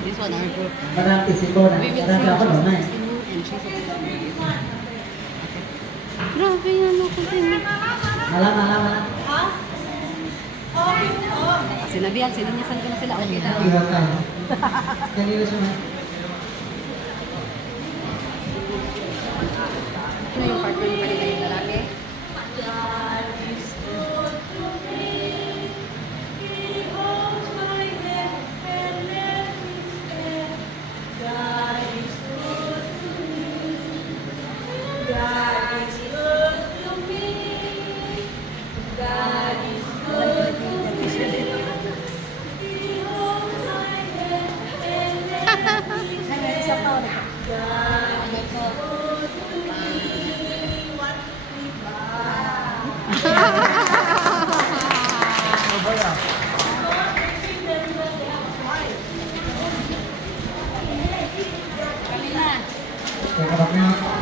This one our group. Parang tisiko na. We will Parang ako see na eh. and she's okay. Grabe yan ako din. Malam. Sinabihan, sininyasan ko na sila. Okay na. Iba ka. Kanina siya na. Ano yung partner yung kanina yung lalaki? Kaya kapag